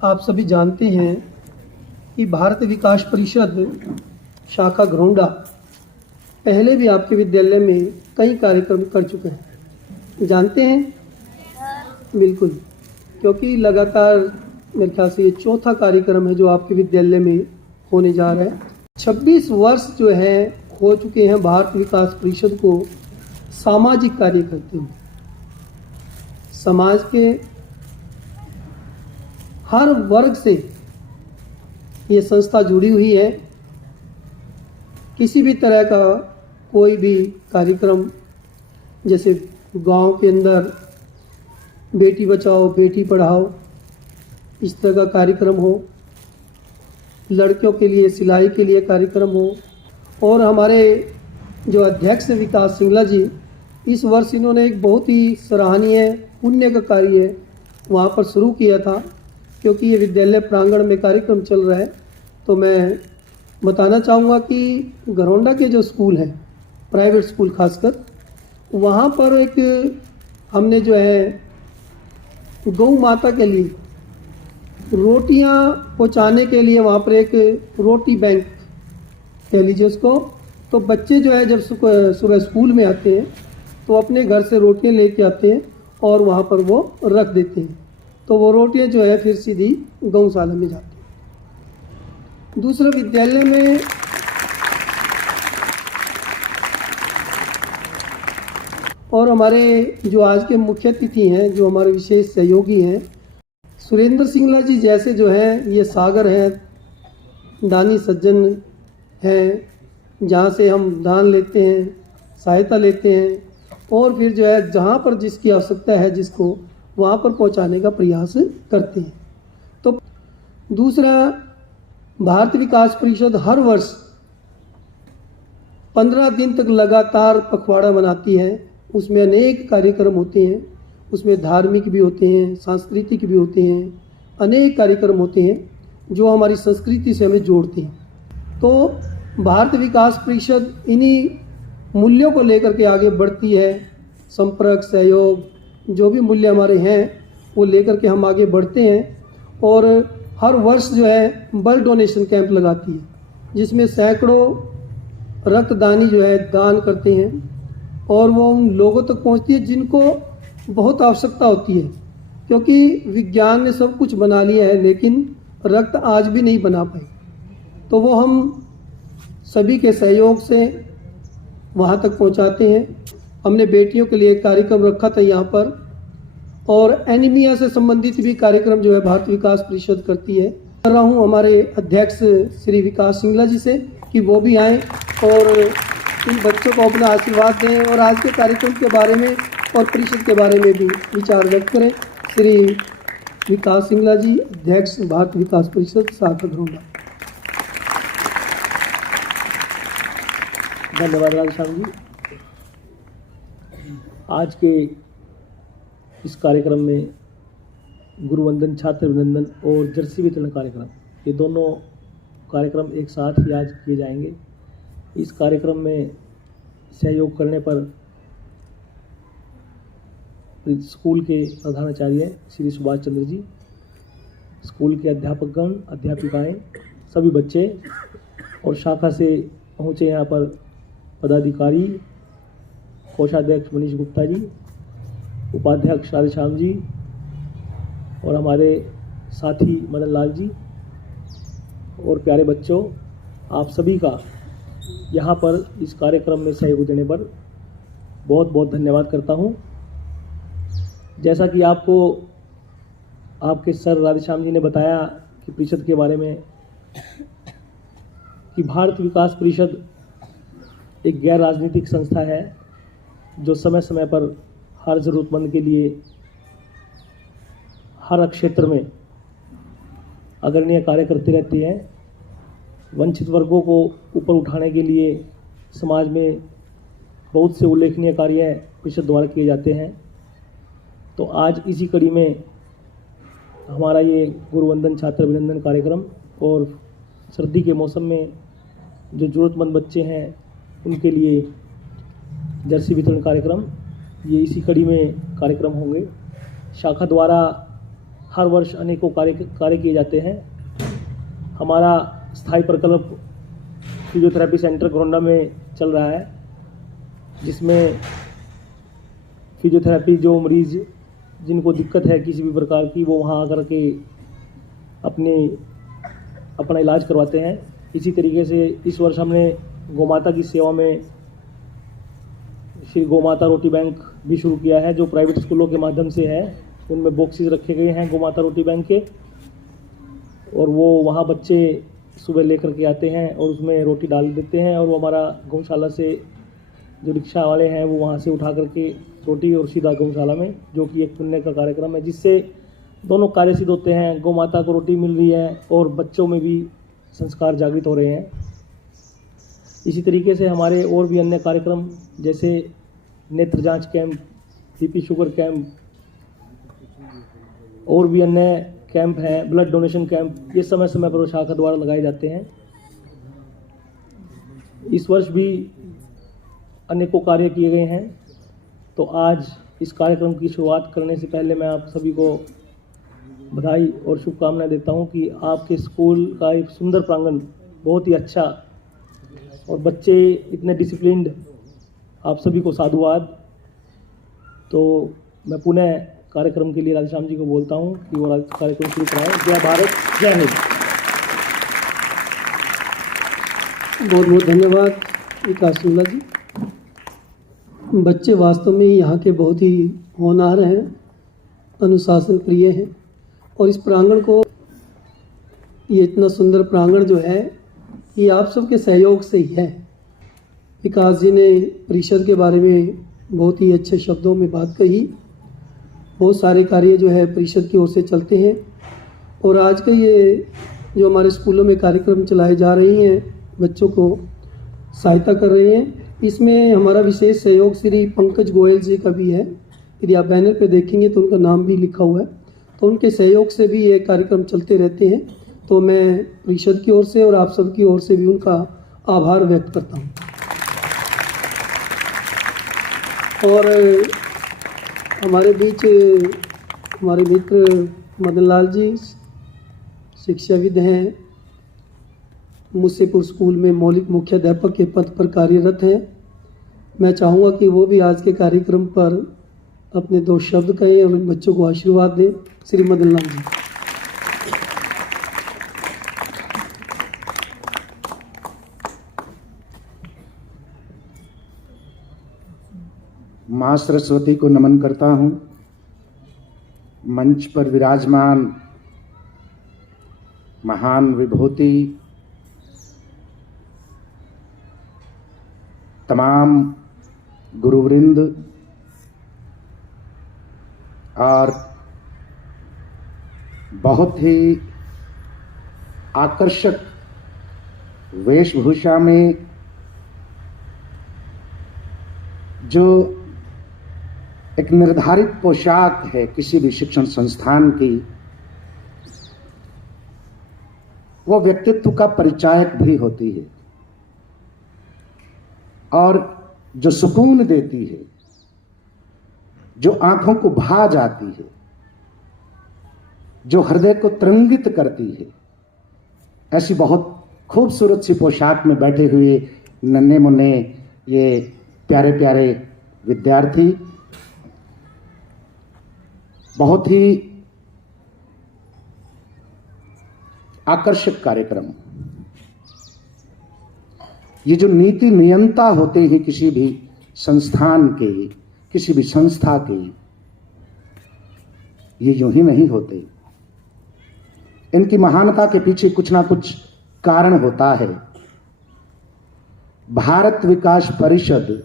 आप सभी जानते हैं कि भारत विकास परिषद शाखा घरौंडा पहले भी आपके विद्यालय में कई कार्यक्रम कर चुके हैं, जानते हैं? बिल्कुल, क्योंकि लगातार मेरे ख्याल से ये चौथा कार्यक्रम है जो आपके विद्यालय में होने जा रहा है। 26 वर्ष जो है हो चुके हैं भारत विकास परिषद को सामाजिक कार्य करते हुए। समाज के हर वर्ग से ये संस्था जुड़ी हुई है। किसी भी तरह का कोई भी कार्यक्रम, जैसे गांव के अंदर बेटी बचाओ बेटी पढ़ाओ इस तरह का कार्यक्रम हो, लड़कियों के लिए सिलाई के लिए कार्यक्रम हो, और हमारे जो अध्यक्ष विकास सिंगला जी, इस वर्ष इन्होंने एक बहुत ही सराहनीय पुण्य का कार्य वहाँ पर शुरू किया था। क्योंकि ये विद्यालय प्रांगण में कार्यक्रम चल रहा है, तो मैं बताना चाहूँगा कि घरौंडा के जो स्कूल हैं, प्राइवेट स्कूल खासकर, वहाँ पर एक हमने जो है गौ माता के लिए रोटियाँ पहुँचाने के लिए वहाँ पर एक रोटी बैंक कह लीजिए उसको। तो बच्चे जो है जब सुबह स्कूल में आते हैं तो अपने घर से रोटियाँ लेके आते हैं और वहाँ पर वो रख देते हैं, तो वो रोटियाँ जो है फिर सीधी गौशाला में जाती हैं। दूसरा, विद्यालय में और हमारे जो आज के मुख्य अतिथि हैं, जो हमारे विशेष सहयोगी हैं, सुरेंद्र सिंगला जी जैसे जो हैं, ये सागर हैं, दानी सज्जन हैं, जहाँ से हम दान लेते हैं, सहायता लेते हैं, और फिर जो है जहाँ पर जिसकी आवश्यकता है जिसको, वहाँ पर पहुँचाने का प्रयास करते हैं। तो दूसरा, भारत विकास परिषद हर वर्ष 15 दिन तक लगातार पखवाड़ा मनाती है। उसमें अनेक कार्यक्रम होते हैं, उसमें धार्मिक भी होते हैं, सांस्कृतिक भी होते हैं, अनेक कार्यक्रम होते हैं जो हमारी संस्कृति से हमें जोड़ते हैं। तो भारत विकास परिषद इन्हीं मूल्यों को लेकर के आगे बढ़ती है। संपर्क, सहयोग, जो भी मूल्य हमारे हैं वो लेकर के हम आगे बढ़ते हैं। और हर वर्ष जो है ब्लड डोनेशन कैंप लगाती है, जिसमें सैकड़ों रक्तदानी जो है दान करते हैं, और वो उन लोगों तक पहुंचती है जिनको बहुत आवश्यकता होती है। क्योंकि विज्ञान ने सब कुछ बना लिया है, लेकिन रक्त आज भी नहीं बना पाए, तो वो हम सभी के सहयोग से वहाँ तक पहुँचाते हैं। हमने बेटियों के लिए एक कार्यक्रम रखा था यहाँ पर, और एनीमिया से संबंधित भी कार्यक्रम जो है भारत विकास परिषद करती है। कर रहा हूँ हमारे अध्यक्ष श्री विकास सिंगला जी से कि वो भी आएँ और इन बच्चों को अपना आशीर्वाद दें, और आज के कार्यक्रम के बारे में और परिषद के बारे में भी विचार व्यक्त करें। श्री विकास सिंगला जी, अध्यक्ष भारत विकास परिषद शाखा घरौंडा। धन्यवाद राधेश्याम जी। आज के इस कार्यक्रम में गुरुवंदन, छात्र अभिनंदन और जर्सी वितरण कार्यक्रम, ये दोनों कार्यक्रम एक साथ ही आज किए जाएंगे। इस कार्यक्रम में सहयोग करने पर स्कूल के प्रधानाचार्य श्री सुभाष चंद्र जी, स्कूल के अध्यापकगण, अध्यापिकाएं, सभी बच्चे, और शाखा से पहुँचे यहाँ पर पदाधिकारी, कोषाध्यक्ष मनीष गुप्ता जी, उपाध्यक्ष राधेश्याम जी, और हमारे साथी मदन लाल जी, और प्यारे बच्चों, आप सभी का यहाँ पर इस कार्यक्रम में सहयोग देने पर बहुत बहुत धन्यवाद करता हूँ। जैसा कि आपको आपके सर राधेश्याम जी ने बताया कि परिषद के बारे में, कि भारत विकास परिषद एक गैर राजनीतिक संस्था है जो समय समय पर हर ज़रूरतमंद के लिए हर क्षेत्र में अग्रणीय कार्य करती रहती है। वंचित वर्गों को ऊपर उठाने के लिए समाज में बहुत से उल्लेखनीय कार्य परिषद द्वारा किए जाते हैं। तो आज इसी कड़ी में हमारा ये गुरुवंदन छात्र अभिनंदन कार्यक्रम, और सर्दी के मौसम में जो ज़रूरतमंद बच्चे हैं उनके लिए जर्सी वितरण कार्यक्रम, ये इसी कड़ी में कार्यक्रम होंगे। शाखा द्वारा हर वर्ष अनेकों कार्य किए जाते हैं। हमारा स्थायी प्रकल्प फिजियोथेरेपी सेंटर घोरंडा में चल रहा है, जिसमें फिजियोथेरेपी जो मरीज़ जिनको दिक्कत है किसी भी प्रकार की, वो वहाँ आकर के अपना इलाज करवाते हैं। इसी तरीके से इस वर्ष हमने गौमाता की सेवा में श्री गौमाता रोटी बैंक भी शुरू किया है, जो प्राइवेट स्कूलों के माध्यम से है। उनमें बॉक्सेस रखे गए हैं गौमाता रोटी बैंक के, और वो वहाँ बच्चे सुबह लेकर के आते हैं और उसमें रोटी डाल देते हैं, और वो हमारा गौशाला से जो रिक्शा वाले हैं वो वहाँ से उठा करके रोटी और सीधा गौशाला में, जो कि एक पुण्य का कार्यक्रम है, जिससे दोनों कार्य सिद्ध होते हैं। गौमाता को रोटी मिल रही है और बच्चों में भी संस्कार जागृत हो रहे हैं। इसी तरीके से हमारे और भी अन्य कार्यक्रम, जैसे नेत्र जांच कैंप, बीपी शुगर कैंप, और भी अन्य कैंप हैं, ब्लड डोनेशन कैंप, ये समय समय पर शाखा द्वारा लगाए जाते हैं। इस वर्ष भी अनेकों कार्य किए गए हैं। तो आज इस कार्यक्रम की शुरुआत करने से पहले मैं आप सभी को बधाई और शुभकामनाएं देता हूं कि आपके स्कूल का एक सुंदर प्रांगण, बहुत ही अच्छा, और बच्चे इतने डिसिप्लिन्ड, आप सभी को साधुवाद। तो मैं पुनः कार्यक्रम के लिए राधेश्याम जी को बोलता हूं कि वो कार्यक्रम शुरू कराएं। जय भारत, जय हिंद। बहुत बहुत धन्यवाद विकास शुक्ला जी। बच्चे वास्तव में यहाँ के बहुत ही होनहार हैं, अनुशासन प्रिय हैं, और इस प्रांगण को, ये इतना सुंदर प्रांगण जो है, ये आप सबके सहयोग से ही है। विकास जी ने परिषद के बारे में बहुत ही अच्छे शब्दों में बात कही। बहुत सारे कार्य जो है परिषद की ओर से चलते हैं, और आज का ये जो हमारे स्कूलों में कार्यक्रम चलाए जा रहे हैं, बच्चों को सहायता कर रहे हैं, इसमें हमारा विशेष सहयोग श्री पंकज गोयल जी का भी है। यदि आप बैनर पे देखेंगे तो उनका नाम भी लिखा हुआ है। तो उनके सहयोग से भी ये कार्यक्रम चलते रहते हैं। तो मैं परिषद की ओर से और आप सब की ओर से भी उनका आभार व्यक्त करता हूँ। और हमारे बीच हमारे मित्र मदन लाल जी शिक्षाविद हैं, मुस्सेपुर स्कूल में मौलिक मुख्याध्यापक के पद पर कार्यरत हैं। मैं चाहूँगा कि वो भी आज के कार्यक्रम पर अपने दो शब्द कहें और इन बच्चों को आशीर्वाद दें। श्री मदन लाल जी। माँ सरस्वती को नमन करता हूँ। मंच पर विराजमान महान विभूति, तमाम गुरुवृंद और बहुत ही आकर्षक वेशभूषा में जो एक निर्धारित पोशाक है किसी भी शिक्षण संस्थान की, वो व्यक्तित्व का परिचायक भी होती है और जो सुकून देती है, जो आंखों को भा जाती है, जो हृदय को तरंगित करती है, ऐसी बहुत खूबसूरत सी पोशाक में बैठे हुए नन्हे मुन्ने ये प्यारे प्यारे विद्यार्थी, बहुत ही आकर्षक कार्यक्रम। ये जो नीति नियंता होते हैं किसी भी संस्थान के, किसी भी संस्था के, ये यूं ही नहीं होते। इनकी महानता के पीछे कुछ ना कुछ कारण होता है। भारत विकास परिषद,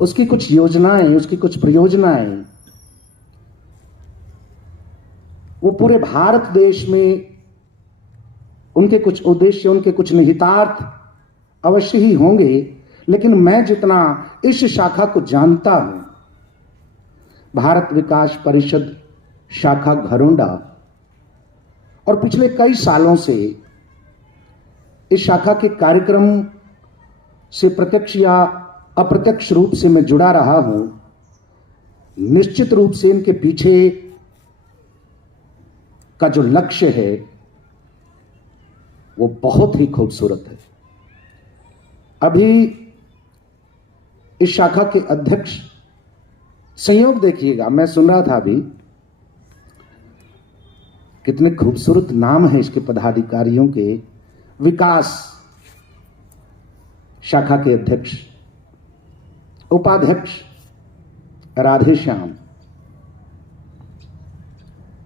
उसकी कुछ योजनाएं, उसकी कुछ परियोजनाएं, वो पूरे भारत देश में उनके कुछ उद्देश्य, उनके कुछ निहितार्थ अवश्य ही होंगे, लेकिन मैं जितना इस शाखा को जानता हूं, भारत विकास परिषद शाखा घरोंडा, और पिछले कई सालों से इस शाखा के कार्यक्रम से प्रत्यक्ष या अप्रत्यक्ष रूप से मैं जुड़ा रहा हूं, निश्चित रूप से इनके पीछे का जो लक्ष्य है वो बहुत ही खूबसूरत है। अभी इस शाखा के अध्यक्ष, संयोग देखिएगा, मैं सुन रहा था अभी, कितने खूबसूरत नाम है इसके पदाधिकारियों के। विकास शाखा के अध्यक्ष, उपाध्यक्ष राधेश्याम,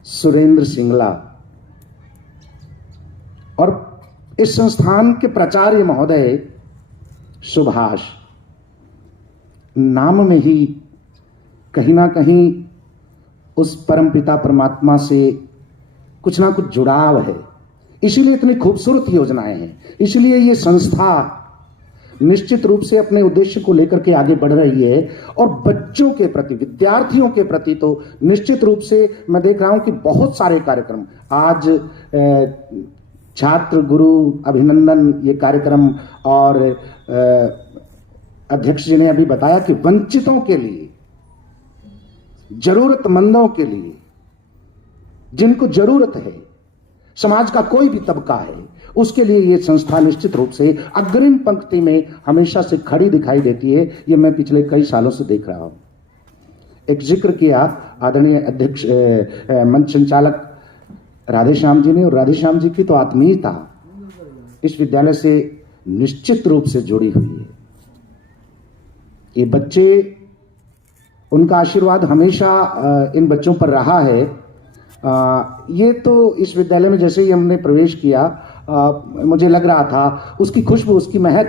सुरेंद्र सिंगला, और इस संस्थान के प्राचार्य महोदय सुभाष। नाम में ही कहीं ना कहीं उस परमपिता परमात्मा से कुछ ना कुछ जुड़ाव है, इसीलिए इतनी खूबसूरत योजनाएं हैं। इसलिए ये संस्था निश्चित रूप से अपने उद्देश्य को लेकर के आगे बढ़ रही है। और बच्चों के प्रति, विद्यार्थियों के प्रति तो निश्चित रूप से मैं देख रहा हूं कि बहुत सारे कार्यक्रम आज छात्र गुरु अभिनंदन ये कार्यक्रम, और अध्यक्ष जी ने अभी बताया कि वंचितों के लिए, जरूरतमंदों के लिए, जिनको जरूरत है, समाज का कोई भी तबका है, उसके लिए ये संस्था निश्चित रूप से अग्रिम पंक्ति में हमेशा से खड़ी दिखाई देती है। ये मैं पिछले कई सालों से देख रहा हूं। एक जिक्र किया आदरणीय अध्यक्ष मंच संचालक राधेश्याम जी ने, और राधेश्याम जी की तो आत्मीयता इस विद्यालय से निश्चित रूप से जुड़ी हुई है। ये बच्चे, उनका आशीर्वाद हमेशा इन बच्चों पर रहा है। ये तो इस विद्यालय में जैसे ही हमने प्रवेश किया, मुझे लग रहा था उसकी खुशबू, उसकी महक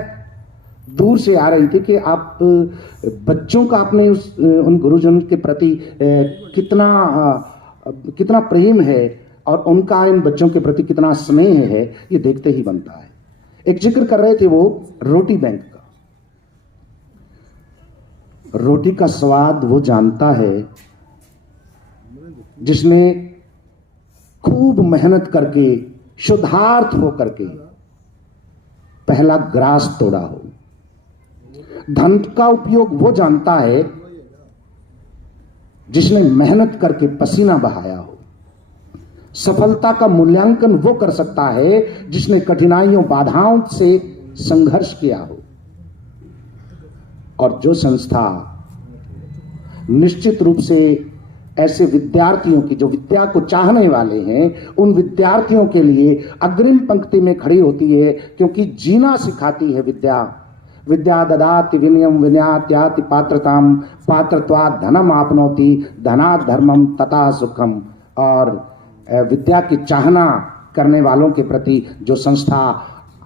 दूर से आ रही थी कि आप बच्चों का अपने उन गुरुजन के प्रति कितना प्रेम है और उनका इन बच्चों के प्रति कितना स्नेह है, ये देखते ही बनता है। एक जिक्र कर रहे थे वो रोटी बैंक का। रोटी का स्वाद वो जानता है जिसने खूब मेहनत करके, शुद्धार्थ होकर के पहला ग्रास तोड़ा हो। धन का उपयोग वो जानता है जिसने मेहनत करके पसीना बहाया हो। सफलता का मूल्यांकन वो कर सकता है जिसने कठिनाइयों, बाधाओं से संघर्ष किया हो। और जो संस्था निश्चित रूप से ऐसे विद्यार्थियों की, जो विद्या को चाहने वाले हैं, उन विद्यार्थियों के लिए अग्रिम पंक्ति में खड़ी होती है, क्योंकि जीना सिखाती है विद्या। विद्या ददाति विनयम विनयात्याति पात्रताम पात्रत्वात् धनम आपनोति धनात् धर्मम तथा सुखम। और विद्या की चाहना करने वालों के प्रति जो संस्था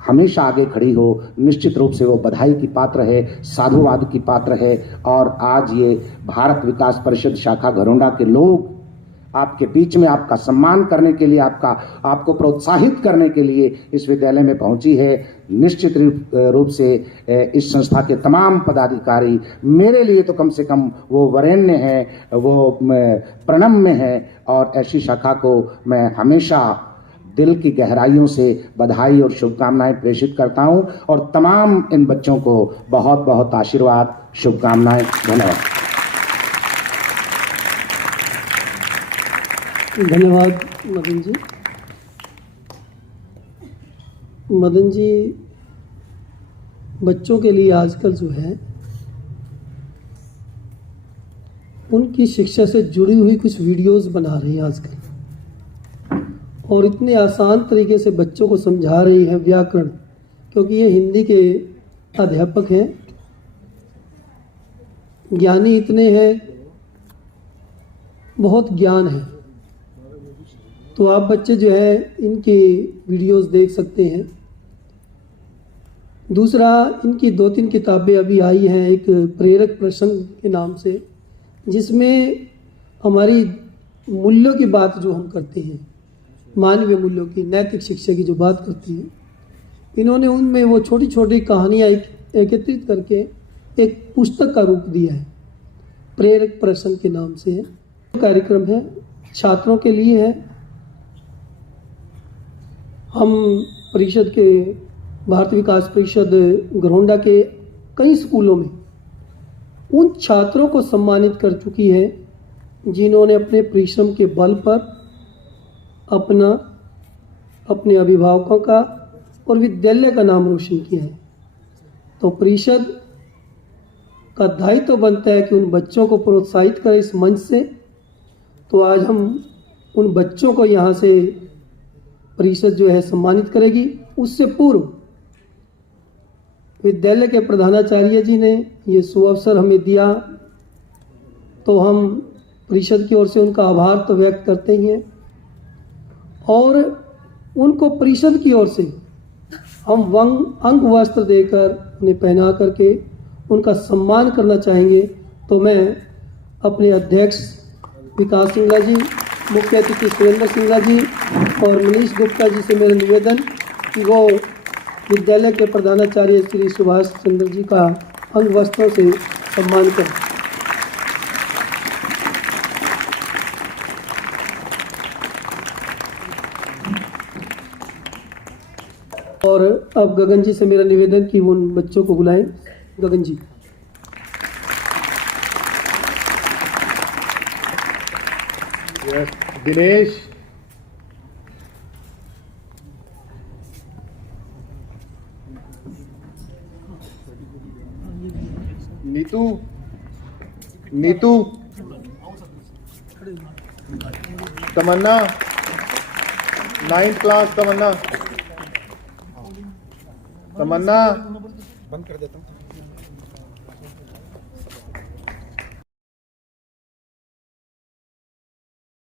हमेशा आगे खड़ी हो, निश्चित रूप से वो बधाई की पात्र है, साधुवाद की पात्र है। और आज ये भारत विकास परिषद शाखा घरोंडा के लोग आपके बीच में आपका सम्मान करने के लिए, आपको प्रोत्साहित करने के लिए इस विद्यालय में पहुंची है। निश्चित रूप से इस संस्था के तमाम पदाधिकारी मेरे लिए तो कम से कम वो वरेण्य है, वो प्रणम्य है। और ऐसी शाखा को मैं हमेशा दिल की गहराइयों से बधाई और शुभकामनाएं प्रेषित करता हूं। और तमाम इन बच्चों को बहुत बहुत आशीर्वाद, शुभकामनाएं। धन्यवाद। धन्यवाद मदन जी। मदन जी बच्चों के लिए आजकल जो है उनकी शिक्षा से जुड़ी हुई कुछ वीडियोस बना रही हैं आजकल, और इतने आसान तरीके से बच्चों को समझा रही है व्याकरण, क्योंकि ये हिंदी के अध्यापक हैं, ज्ञानी इतने हैं, बहुत ज्ञान है। तो आप बच्चे जो है इनकी वीडियोस देख सकते हैं। दूसरा, इनकी 2-3 किताबें अभी आई हैं, एक प्रेरक प्रश्न के नाम से, जिसमें हमारी मूल्यों की बात जो हम करते हैं, मानवीय मूल्यों की, नैतिक शिक्षा की जो बात करती है, इन्होंने उनमें वो छोटी छोटी कहानियाँ एकत्रित करके एक पुस्तक का रूप दिया है, प्रेरक प्रश्न के नाम से है। कार्यक्रम है, छात्रों के लिए है। हम परिषद के, भारत विकास परिषद घरोंडा के कई स्कूलों में उन छात्रों को सम्मानित कर चुकी है जिन्होंने अपने परिश्रम के बल पर अपने अभिभावकों का और विद्यालय का नाम रोशन किया है। तो परिषद का दायित्व तो बनता है कि उन बच्चों को प्रोत्साहित करें इस मंच से। तो आज हम उन बच्चों को यहाँ से परिषद जो है सम्मानित करेगी। उससे पूर्व विद्यालय के प्रधानाचार्य जी ने ये सुअवसर हमें दिया, तो हम परिषद की ओर से उनका आभार तो व्यक्त करते ही हैं, और उनको परिषद की ओर से हम अंग वस्त्र देकर उन्हें पहना करके उनका सम्मान करना चाहेंगे। तो मैं अपने अध्यक्ष विकास सिंगला जी, मुख्य अतिथि सुरेंद्र सिंगला जी और मनीष गुप्ता जी से मेरा निवेदन कि वो विद्यालय के प्रधानाचार्य श्री सुभाष चंद्र जी का अंग वस्त्रों से सम्मान करें। और अब गगन जी से मेरा निवेदन कि वो उन बच्चों को बुलाएं। गगन जी। दिनेश, नीतू, तमन्ना, 9th क्लास तमन्ना, बंद कर देता हूँ।